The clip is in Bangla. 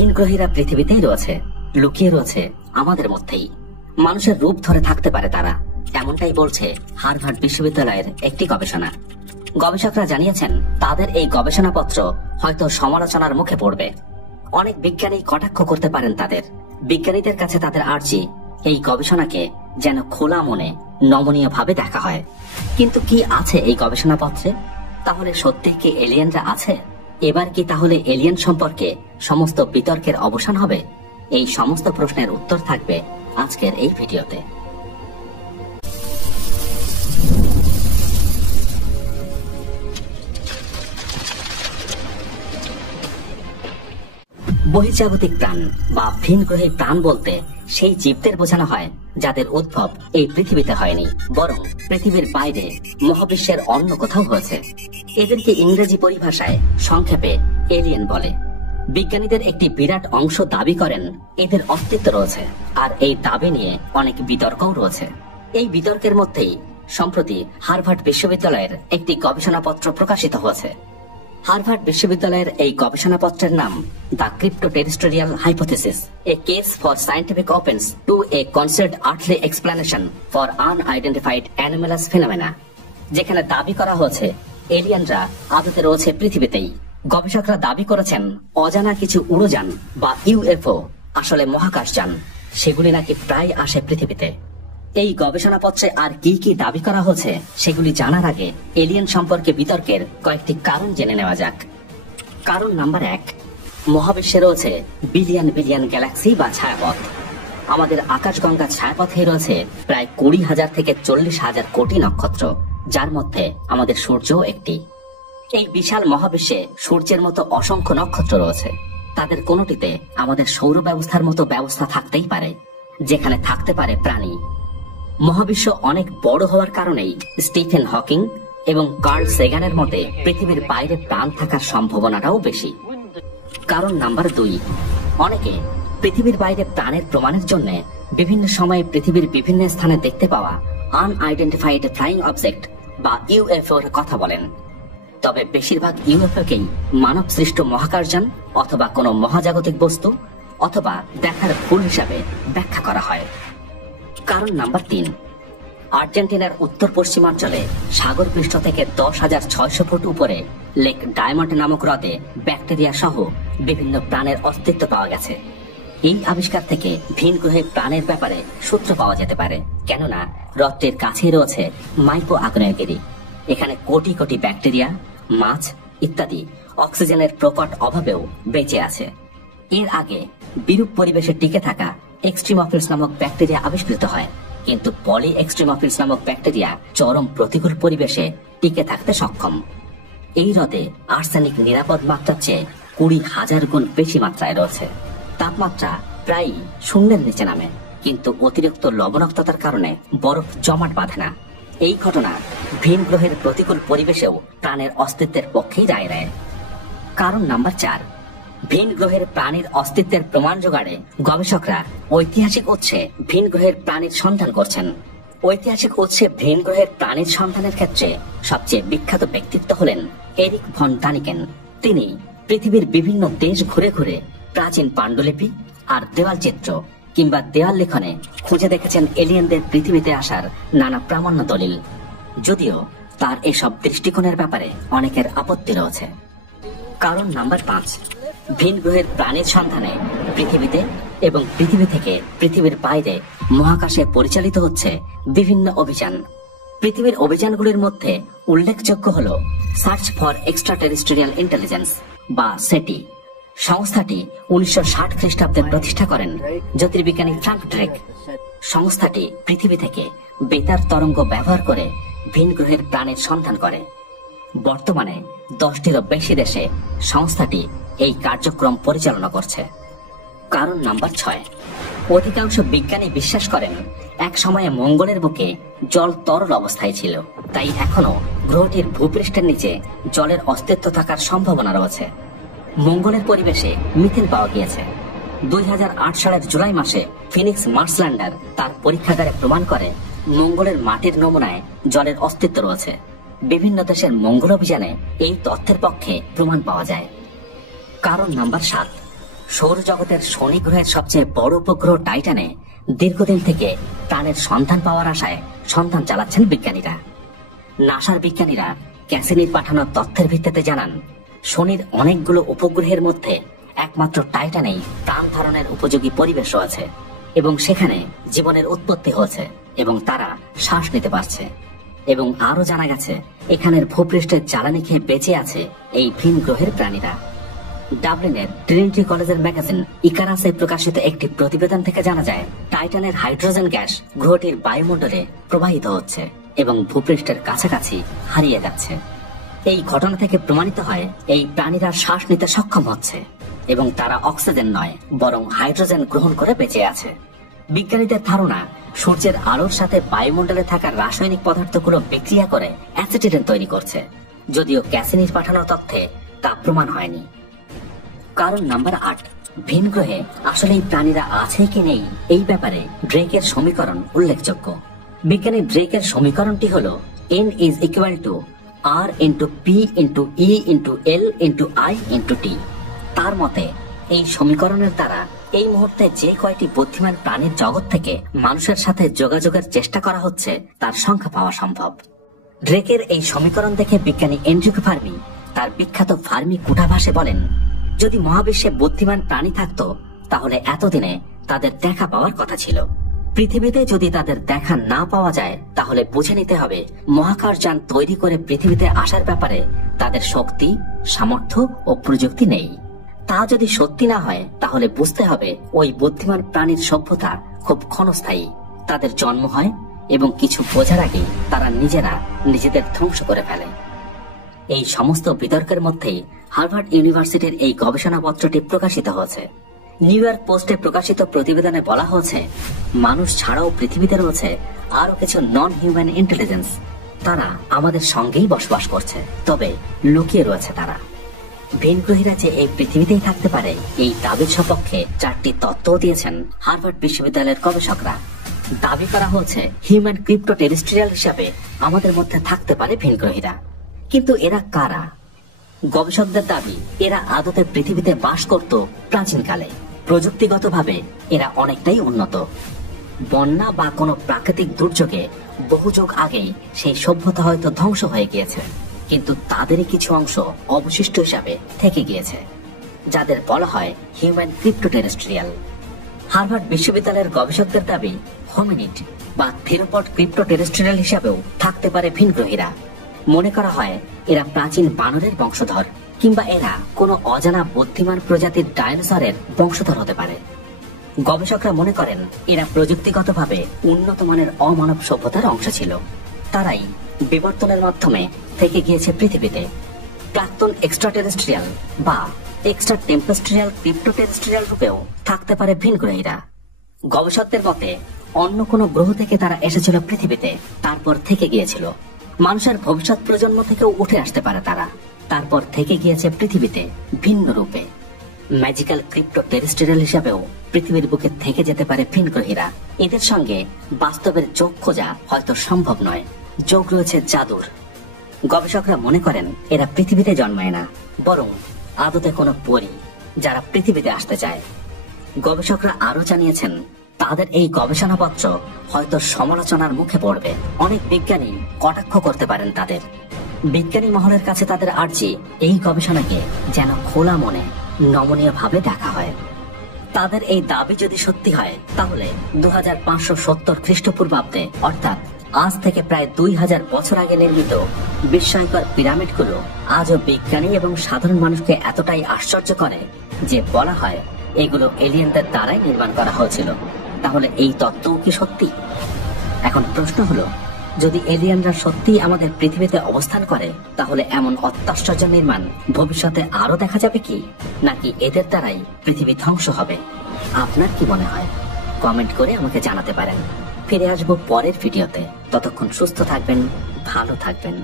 ভিনগ্রহীরা পৃথিবীতেই রয়েছে, লুকিয়ে রয়েছে আমাদের মধ্যেই। মানুষের রূপ ধরে থাকতে পারে তারা, এমনটাই বলছে হার্ভার্ড বিশ্ববিদ্যালয়ের একটি গবেষণা। গবেষকরা জানিয়েছেন তাদের এই গবেষণাপত্র হয়তো সমালোচনার মুখে পড়বে। অনেক বিজ্ঞানী কটাক্ষ করতে পারেন তাদের। বিজ্ঞানীদের কাছে তাদের আর্জি এই গবেষণাকে যেন খোলা মনে নমনীয় ভাবে দেখা হয়। কিন্তু কি আছে এই গবেষণাপত্রে? তাহলে সত্যি কি এলিয়েনরা আছে? এবার কি তাহলে এলিয়েন সম্পর্কে সমস্ত বিতর্কের অবসান হবে? এই সমস্ত প্রশ্নের উত্তর থাকবে আজকের এই ভিডিওতে। বহির্জাগতিক প্রাণ বা ভিনগ্রহী প্রাণ বলতে সেই জীবদের বোঝানো হয় যাদের উদ্ভব এই পৃথিবীতে হয়নি, বরং পৃথিবীর বাইরে মহাবিশ্বের অন্য কোথাও হয়েছে। এদেরকে ইংরেজি পরিভাষায় সংক্ষেপে এলিয়েন বলে। বিজ্ঞানীদের একটি বিরাট অংশ দাবি করেন এদের অস্তিত্ব রয়েছে, আর এই দাবি নিয়ে অনেক বিতর্কও রয়েছে। এই বিতর্কের মধ্যেই সম্প্রতি হার্ভার্ড বিশ্ববিদ্যালয়ের একটি গবেষণাপত্র প্রকাশিত হয়েছে। হার্ভার্ড বিশ্ববিদ্যালয়ের এই গবেষণাপত্রের নাম the cryptoterrestrial hypothesis, a case for scientific openness to a considered earthly explanation for unidentified anomalous phenomena, যেখানে দাবি করা হয়েছে এলিয়েনরা আদতে রয়েছে পৃথিবীতেই। গবেষকরা দাবি করেছেন অজানা কিছু উড়োযান বা ইউএফও আসলে মহাকাশযান, সেগুলি নাকি প্রায় আসে পৃথিবীতে। এই গবেষণাপত্রে আর কি কি দাবি করা হচ্ছে সেগুলি জানার আগে এলিয়েন সম্পর্কে বিতর্কের কয়েকটি কারণ জেনে নেওয়া যাক। কারণ নাম্বার 1, মহাবিশ্বে রয়েছে বিলিয়ন বিলিয়ন গ্যালাক্সি বা ছায়াপথ। আমাদের আকাশগঙ্গা ছায়াপথে রয়েছে প্রায় 20,000 থেকে 40,000 কোটি নক্ষত্র, যার মধ্যে আমাদের সূর্যও একটি। এই বিশাল মহাবিশ্বে সূর্যের মতো অসংখ্য নক্ষত্র রয়েছে। তাদের কোনোটিতে আমাদের সৌর ব্যবস্থার মতো ব্যবস্থা থাকতেই পারে, যেখানে থাকতে পারে প্রাণী। মহাবিশ্ব অনেক বড় হওয়ার কারণেই স্টিফেন হকিং এবং কার্ল সেগানের মতে পৃথিবীর বাইরে প্রাণ থাকার সম্ভাবনাটাও বেশি। কারণ নাম্বার 2, অনেকে পৃথিবীর বাইরে প্রাণের প্রমাণের জন্য বিভিন্ন সময়ে পৃথিবীর বিভিন্ন স্থানে দেখতে পাওয়া আনআইডেন্টিফাইড ফ্লাইং অবজেক্ট বা ইউএফও এর কথা বলেন। তবে বেশিরভাগ ইউএফওকেই মানব সৃষ্ট মহাকাশযান অথবা কোনো মহাজাগতিক বস্তু অথবা দেখার ভুল হিসাবে ব্যাখ্যা করা হয়। কারণ নাম্বার 3, আর্জেন্টিনার উত্তর পশ্চিমাঞ্চলে সাগর পৃষ্ঠ থেকে 10,600 ফুট উপরে লেক ডায়মন্ড নামক হ্রদে ব্যাকটেরিয়া সহ বিভিন্ন প্রাণের অস্তিত্ব পাওয়া গেছে। এই আবিষ্কার থেকে ভিন গ্রহে প্রাণের ব্যাপারে সূত্র পাওয়া যেতে পারে, কেননা হ্রদটির কাছেই রয়েছে মাইকো আগ্নেয়গিরি। এখানে কোটি কোটি ব্যাকটেরিয়া, মাছ ইত্যাদি অক্সিজেনের প্রকট অভাবেও বেঁচে আছে। এর আগে বিরূপ পরিবেশে টিকে থাকা এক্সট্রিমোফিলস নামক ব্যাকটেরিয়া আবিষ্কৃত হয়, কিন্তু পলি এক্সট্রিমোফিলস নামক ব্যাকটেরিয়া চরম প্রতিকূল পরিবেশে টিকে থাকতে সক্ষম। এই হ্রদে আর্সেনিক নিরাপদ মাত্রার চেয়ে 20,000 গুণ বেশি মাত্রায় রয়েছে। তাপমাত্রা প্রায় শূন্যের নিচে নামে, কিন্তু অতিরিক্ত লবণাক্ততার কারণে বরফ জমাট বাঁধে না। এই ঘটনা ভিন গ্রহের প্রতিকূল পরিবেশেও প্রাণের অস্তিত্বের পক্ষেই রায় দেয়। কারণ নাম্বার 4, ভিন গ্রহের প্রাণীর অস্তিত্বের প্রমাণ জোগাড়ে গবেষকরা ঐতিহাসিক উৎসে ভিন গ্রহের প্রাণীর সন্ধান করছেন। ঐতিহাসিক উৎসে ভিন গ্রহের প্রাণীর সন্ধানের ক্ষেত্রে সবচেয়ে বিখ্যাত ব্যক্তিত্ব হলেন এরিক ভন ডানিকেন। তিনি পৃথিবীর বিভিন্ন দেশ ঘুরে ঘুরে প্রাচীন পাণ্ডুলিপি আর দেওয়াল চিত্র কিংবা দেওয়াল লেখনে খুঁজে দেখেছেন এলিয়েনদের পৃথিবীতে আসার নানা প্রামাণ্য দলিল, যদিও তার এসব দৃষ্টিকোণের ব্যাপারে অনেকের আপত্তি রয়েছে। কারণ নাম্বার 5, ভিন গ্রহের প্রাণীর সন্ধানে পৃথিবীতে এবং পৃথিবী থেকে পৃথিবীর বাইরে মহাকাশে পরিচালিত হচ্ছে বিভিন্ন অভিযান। পৃথিবীর অভিযানগুলির মধ্যে উল্লেখযোগ্য হল search for extra terrestrial intelligence বা সেটি। সংস্থাটি 1960 খ্রিস্টাব্দে প্রতিষ্ঠা করেন জ্যোতির্বিজ্ঞানী ফ্রাঙ্ক ড্রেক। সংস্থাটি পৃথিবী থেকে বেতার তরঙ্গ ব্যবহার করে ভিন গ্রহের প্রাণীর সন্ধান করে। বর্তমানে 10টিরও বেশি দেশে সংস্থাটি এই কার্যক্রম পরিচালনা করছে। কারণ নাম্বার 6, অধিকাংশ বিজ্ঞানী বিশ্বাস করেন এক সময়ে মঙ্গলের বুকে জল তরল অবস্থায় ছিল, তাই এখনো গ্রহটির ভূপৃষ্ঠের নিচে জলের অস্তিত্ব থাকার সম্ভাবনা রয়েছে। মঙ্গলের পরিবেশে মিথেন পাওয়া গিয়েছে। 2008 সালের জুলাই মাসে ফিনিক্স মার্স ল্যান্ডার তার পরীক্ষাগারে প্রমাণ করে মঙ্গলের মাটির নমুনায় জলের অস্তিত্ব রয়েছে। বিভিন্ন দেশের মঙ্গল অভিযানে এই তথ্যের পক্ষে প্রমাণ পাওয়া যায়। কারণ নাম্বার 7, সৌরজগতের শনি গ্রহের সবচেয়ে বড় উপগ্রহ টাইটানে দীর্ঘদিন থেকে প্রাণের সন্ধান পাওয়ার আশায় সন্ধান চালাচ্ছেন বিজ্ঞানীরা। নাসার বিজ্ঞানীরা ক্যাসিনির পাঠানো তথ্যের ভিত্তিতে জানান, শনির অনেকগুলো উপগ্রহের মধ্যে একমাত্র টাইটানেই প্রাণ ধারণের উপযোগী পরিবেশ রয়েছে এবং সেখানে জীবনের উৎপত্তি হয়েছে এবং তারা শ্বাস নিতে পারছে। এবং আরো জানা গেছে এখানের ভূপৃষ্ঠের জ্বালানি খেয়ে বেঁচে আছে এই ভিন গ্রহের প্রাণীরা। ডাবলিনের ট্রিনিটি কলেজের ম্যাগাজিন ইকারাসে প্রকাশিত একটি প্রতিবেদন থেকে জানা যায়, টাইটানের হাইড্রোজেন গ্যাস গ্রহটির বায়ুমণ্ডলে প্রবাহিত হচ্ছে এবং ভূপৃষ্ঠের কাছাকাছি হারিয়ে যাচ্ছে। এই ঘটনা থেকে প্রমাণিত হয় এই প্রাণীরা শ্বাস নিতে সক্ষম হচ্ছে এবং তারা অক্সিজেন নয় বরং হাইড্রোজেন গ্রহণ করে বেঁচে আছে। বিজ্ঞানীদের ধারণা, সূর্যের আলোর সাথে বায়ুমণ্ডলে থাকা রাসায়নিক পদার্থগুলো বিক্রিয়া করে অ্যাসিটিলিন তৈরি করছে, যদিও ক্যাসিনির পাঠানো তথ্যে তা প্রমাণ হয়নি। কারণ নাম্বার 8, ভিন গ্রহে আসলে এই প্রাণীরা আছে কি নেই এই ব্যাপারে ড্রেকের সমীকরণ উল্লেখযোগ্য। বিজ্ঞানী ড্রেকের সমীকরণটি হল n is equal to r into p into e into l into i into t। তার মতে এই সমীকরণের দ্বারা এই মুহূর্তে যে কয়টি বুদ্ধিমান প্রাণীর জগৎ থেকে মানুষের সাথে যোগাযোগের চেষ্টা করা হচ্ছে তার সংখ্যা পাওয়া সম্ভব। ড্রেকের এই সমীকরণ দেখে বিজ্ঞানী এনরিকো ফার্মি তার বিখ্যাত ফার্মি কূটাভাসে বলেন, যদি মহাবিশ্বে বুদ্ধিমান প্রাণী থাকতো তাহলে এতদিনে তাদের দেখা পাওয়ার কথা ছিল। পৃথিবীতে যদি তাদের দেখা না পাওয়া যায় তাহলে বুঝে নিতে হবে মহাকাশযান তৈরি করে পৃথিবীতে আসার ব্যাপারে তাদের শক্তি, সামর্থ্য ও প্রযুক্তি নেই। তা যদি সত্যি না হয় তাহলে বুঝতে হবে ওই বুদ্ধিমান প্রাণীর সভ্যতা খুব ক্ষণস্থায়ী। তাদের জন্ম হয় এবং কিছু বোঝার আগেই তারা নিজেরা নিজেদের ধ্বংস করে ফেলে। এই সমস্ত বিতর্কের মধ্যেই হার্ভার্ড ইউনিভার্সিটির এই গবেষণাপত্রটি প্রকাশিত হয়েছে। নিউ ইয়র্ক পোস্টে প্রকাশিত প্রতিবেদনে বলা হয়েছে, মানুষ ছাড়াও পৃথিবীতে রয়েছে আরো কিছু নন হিউম্যান ইন্টেলিজেন্স। তারা আমাদের সঙ্গেই বসবাস করছে, তবে লুকিয়ে রয়েছে তারা। ভিনগ্রহীরা যে এই পৃথিবীতেই থাকতে পারে এই দাবির সপক্ষে 4টি তত্ত্ব দিয়েছেন হার্ভার্ড বিশ্ববিদ্যালয়ের গবেষকরা। দাবি করা হয়েছে হিউম্যান ক্রিপ্টো টেরেস্ট্রিয়াল হিসাবে আমাদের মধ্যে থাকতে পারে ভিনগ্রহীরা। কিন্তু এরা কারা? গবেষকদের দাবি এরা আদতে পৃথিবীতে বাস করত প্রাচীনকালে। প্রযুক্তিগতভাবে এরা অনেকটাই উন্নত। বন্যা বা কোনো প্রাকৃতিক দুর্যোগে বহু যুগ আগেই সেই সভ্যতা হয়তো ধ্বংস হয়ে গিয়েছে, কিন্তু তাদেরই কিছু অংশ অবশিষ্ট হিসাবে থেকে গিয়েছে, যাদের বলা হয় হিউম্যান ক্রিপ্টো টেরেস্ট্রিয়াল। হার্ভার্ড বিশ্ববিদ্যালয়ের গবেষকদের দাবি হোমিনিড বা থিরোপড ক্রিপ্টো টেরেস্ট্রিয়াল হিসাবেও থাকতে পারে ভিনগ্রহীরা। মনে করা হয় এরা প্রাচীন বানরের বংশধর, কিংবা এরা কোনো অজানা বুদ্ধিমান প্রজাতির ডাইনোসরের বংশধর হতে পারে। গবেষকরা মনে করেন এরা প্রযুক্তিগতভাবে উন্নত মানের অমানব সভ্যতার অংশ ছিল। তারাই বিবর্তনের মাধ্যমে থেকে গিয়েছে পৃথিবীতে। প্রাক্তন এক্সট্রাটেরেস্ট্রিয়াল বা এক্সট্রা টেম্পেস্ট্রিয়াল ক্রিপ্টো টেরেস্ট্রিয়াল রূপেও থাকতে পারে ভিনগ্রহীরা। গবেষকদের মতে অন্য কোনো গ্রহ থেকে তারা এসেছিল পৃথিবীতে, তারপর থেকে গিয়েছিল। মানুষের ভবিষ্যৎ প্রজন্ম থেকেও উঠে আসতে পারে তারা, তারপর থেকে গিয়েছে পৃথিবীতে ভিন্ন রূপে। ম্যাজিক্যাল ক্রিপ্টো টেরেস্ট্রিয়াল হিসাবেও পৃথিবীর বুকে থেকে যেতে পারে ভিনগ্রহীরা। এদের সঙ্গে বাস্তবের যোগ খোঁজা হয়তো সম্ভব নয়, যোগ রয়েছে জাদুর। গবেষকরা মনে করেন এরা পৃথিবীতে জন্মায় না, বরং আদতে কোনো পরী যারা পৃথিবীতে আসতে চায়। গবেষকরা আরো জানিয়েছেন তাদের এই গবেষণাপত্র হয়তো সমালোচনার মুখে পড়বে। অনেক বিজ্ঞানী কটাক্ষ করতে পারেন তাদের। বিজ্ঞানী মহলের কাছে তাদের আর্জি এই গবেষণাকে যেন খোলা মনে নমনীয় ভাবে দেখা হয়। তাদের এই দাবি যদি সত্যি হয় তাহলে 2570 খ্রিস্টপূর্বাব্দে অর্থাৎ আজ থেকে প্রায় 2000 বছর আগে নির্মিত বিস্ময়কর পিরামিডগুলো আজও বিজ্ঞানী এবং সাধারণ মানুষকে এতটাই আশ্চর্য করে যে বলা হয় এগুলো এলিয়েনদের দ্বারাই নির্মাণ করা হয়েছিল। তাহলে এই তত্ত্বও কি সত্যি? এখন প্রশ্ন হলো, যদি এলিয়েনরা সত্যি আমাদের পৃথিবীতে অবস্থান করে তাহলে এমন অত্যাশ্চর্য নির্মাণ ভবিষ্যতে আরো দেখা যাবে কি, নাকি এদের দ্বারাই পৃথিবী ধ্বংস হবে? আপনার কি মনে হয়? কমেন্ট করে আমাকে জানাতে পারেন। ফিরে আসবো পরের ভিডিওতে। ততক্ষণ সুস্থ থাকবেন, ভালো থাকবেন।